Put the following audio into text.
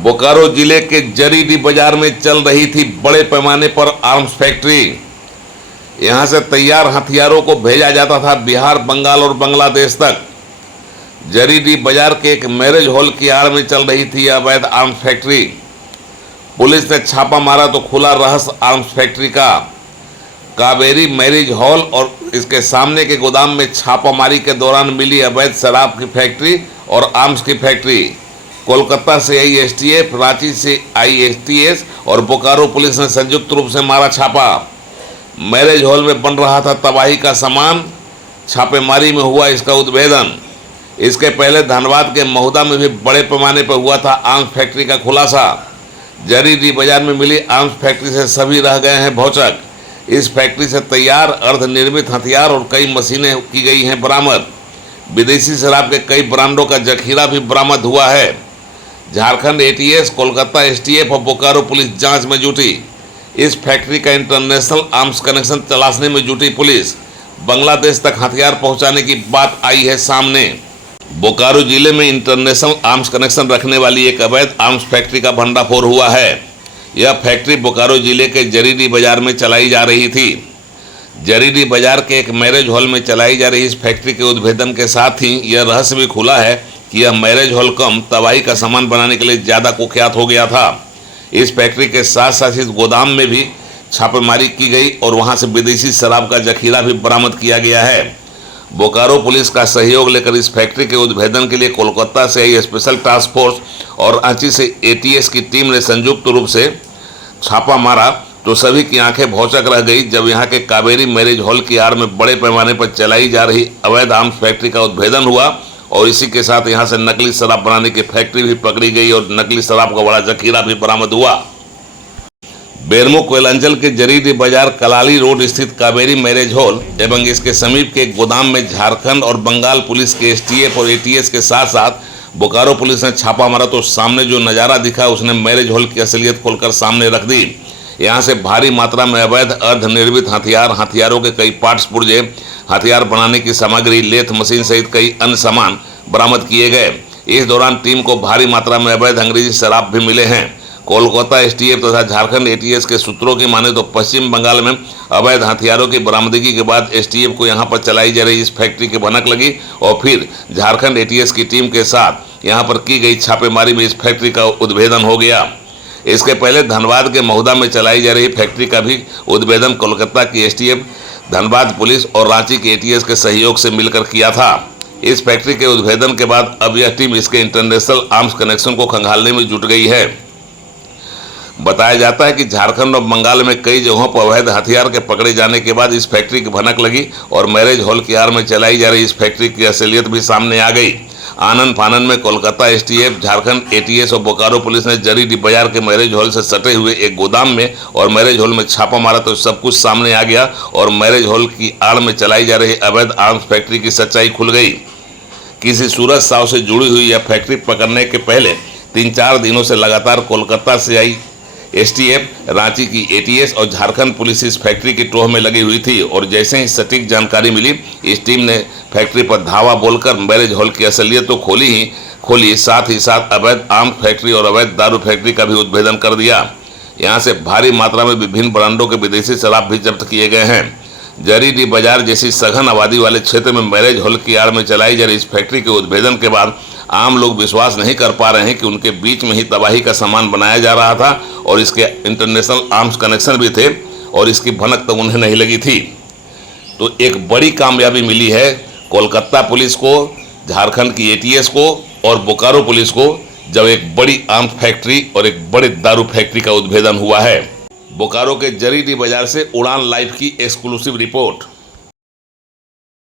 बोकारो जिले के जरीडीह बाजार में चल रही थी बड़े पैमाने पर आर्म्स फैक्ट्री। यहां से तैयार हथियारों को भेजा जाता था बिहार, बंगाल और बांग्लादेश तक। जरीडीह बाजार के एक मैरिज हॉल की आड़ में चल रही थी अवैध आर्म्स फैक्ट्री। पुलिस ने छापा मारा तो खुला रहस्य आर्म्स फैक्ट्री का। कावेरी मैरिज हॉल और इसके सामने के गोदाम में छापामारी के दौरान मिली अवैध शराब की फैक्ट्री और आर्म्स की फैक्ट्री। कोलकाता से आई एसटीएफ, रांची से आई एटीएस और बोकारो पुलिस ने संयुक्त रूप से मारा छापा। मैरिज हॉल में बन रहा था तबाही का सामान। छापेमारी में हुआ इसका उद्भेदन। इसके पहले धनबाद के महुदा में भी बड़े पैमाने पर हुआ था आर्म्स फैक्ट्री का खुलासा। जरीडीह बाजार में मिली आर्म्स फैक्ट्री से सभी रह गए हैं भौचक। इस फैक्ट्री से तैयार अर्धनिर्मित हथियार और कई मशीनें की गई हैं बरामद। विदेशी शराब के कई ब्रांडों का जखीरा भी बरामद हुआ है। झारखंड एटीएस, कोलकाता एसटीएफ और बोकारो पुलिस जांच में जुटी। इस फैक्ट्री का इंटरनेशनल आर्म्स कनेक्शन तलाशने में जुटी पुलिस। बांग्लादेश तक हथियार पहुंचाने की बात आई है सामने। बोकारो जिले में इंटरनेशनल आर्म्स कनेक्शन रखने वाली एक अवैध आर्म्स फैक्ट्री का भंडाफोड़ हुआ है। यह फैक्ट्री बोकारो जिले के जरीडीह बाजार में चलाई जा रही थी। जरीडीह बाजार के एक मैरिज हॉल में चलाई जा रही इस फैक्ट्री के उद्भेदन के साथ ही यह रहस्य भी खुला है कि यह मैरिज हॉल कम तबाही का सामान बनाने के लिए ज़्यादा कुख्यात हो गया था। इस फैक्ट्री के साथ साथ इस गोदाम में भी छापेमारी की गई और वहां से विदेशी शराब का जखीरा भी बरामद किया गया है। बोकारो पुलिस का सहयोग लेकर इस फैक्ट्री के उद्भेदन के लिए कोलकाता से आई स्पेशल टास्क फोर्स और रांची से एटीएस की टीम ने संयुक्त रूप से छापा मारा तो सभी की आंखें भौचक रह गई जब यहां के कावेरी मैरिज हॉल की आड़ में बड़े पैमाने पर चलाई जा रही अवैध आर्म्स फैक्ट्री का उद्भेदन हुआ और इसी के साथ यहां से नकली शराब बनाने की फैक्ट्री भी पकड़ी गई और नकली शराब का बड़ा जखीरा भी बरामद हुआ। बेरमो कोयलांचल के जरीडीह बाजार कलाली रोड स्थित कावेरी मैरिज हॉल एवं इसके समीप के गोदाम में झारखंड और बंगाल पुलिस के एसटीएफ और एटीएस के साथ साथ बोकारो पुलिस ने छापा मारा तो सामने जो नज़ारा दिखा उसने मैरिज हॉल की असलियत खोलकर सामने रख दी। यहाँ से भारी मात्रा में अवैध अर्धनिर्मित हथियारों के कई पार्ट्स पुर्जे, हथियार बनाने की सामग्री, लेथ मशीन सहित कई अन्य सामान बरामद किए गए। इस दौरान टीम को भारी मात्रा में अवैध अंग्रेजी शराब भी मिले हैं। कोलकाता एसटीएफ तथा झारखंड एटीएस के सूत्रों की माने तो पश्चिम बंगाल में अवैध हथियारों की बरामदगी के बाद एसटीएफ को यहां पर चलाई जा रही इस फैक्ट्री की भनक लगी और फिर झारखंड एटीएस की टीम के साथ यहां पर की गई छापेमारी में इस फैक्ट्री का उद्भेदन हो गया। इसके पहले धनबाद के महुदा में चलाई जा रही फैक्ट्री का भी उद्भेदन कोलकाता की एसटीएफ, धनबाद पुलिस और रांची के एटीएस के सहयोग से मिलकर किया था। इस फैक्ट्री के उद्भेदन के बाद अब यह टीम इसके इंटरनेशनल आर्म्स कनेक्शन को खंगालने में जुट गई है। बताया जाता है कि झारखंड और बंगाल में कई जगहों पर अवैध हथियार के पकड़े जाने के बाद इस फैक्ट्री की भनक लगी और मैरिज हॉल की आड़ में चलाई जा रही इस फैक्ट्री की असलियत भी सामने आ गई। आनन फानन में कोलकाता एसटीएफ, झारखंड एटीएस और बोकारो पुलिस ने जरीडीह बाजार के मैरिज हॉल से सटे हुए एक गोदाम में और मैरिज हॉल में छापा मारा तो सब कुछ सामने आ गया और मैरिज हॉल की आड़ में चलाई जा रही अवैध आर्म्स फैक्ट्री की सच्चाई खुल गई। किसी सूरज साव से जुड़ी हुई यह फैक्ट्री पकड़ने के पहले 3-4 दिनों से लगातार कोलकाता से आई एसटीएफ, रांची की एटीएस और झारखंड पुलिस इस फैक्ट्री की टोह में लगी हुई थी और जैसे ही सटीक जानकारी मिली इस टीम ने फैक्ट्री पर धावा बोलकर मैरिज हॉल की असलियत तो खोली साथ ही साथ अवैध आर्म्स फैक्ट्री और अवैध दारू फैक्ट्री का भी उद्भेदन कर दिया। यहाँ से भारी मात्रा में विभिन्न ब्रांडों के विदेशी शराब भी जब्त किए गए हैं। जरीडीह बाजार जैसी सघन आबादी वाले क्षेत्र में मैरिज हॉल की आड़ में चलाई जा रही इस फैक्ट्री के उद्भेदन के बाद आम लोग विश्वास नहीं कर पा रहे हैं कि उनके बीच में ही तबाही का सामान बनाया जा रहा था और इसके इंटरनेशनल आर्म्स कनेक्शन भी थे और इसकी भनक तो उन्हें नहीं लगी थी। तो एक बड़ी कामयाबी मिली है कोलकाता पुलिस को, झारखंड की एटीएस को और बोकारो पुलिस को जब एक बड़ी आर्म्स फैक्ट्री और एक बड़े दारू फैक्ट्री का उद्भेदन हुआ है। बोकारो के जरीडीह बाजार से उड़ान लाइव की एक्सक्लूसिव रिपोर्ट।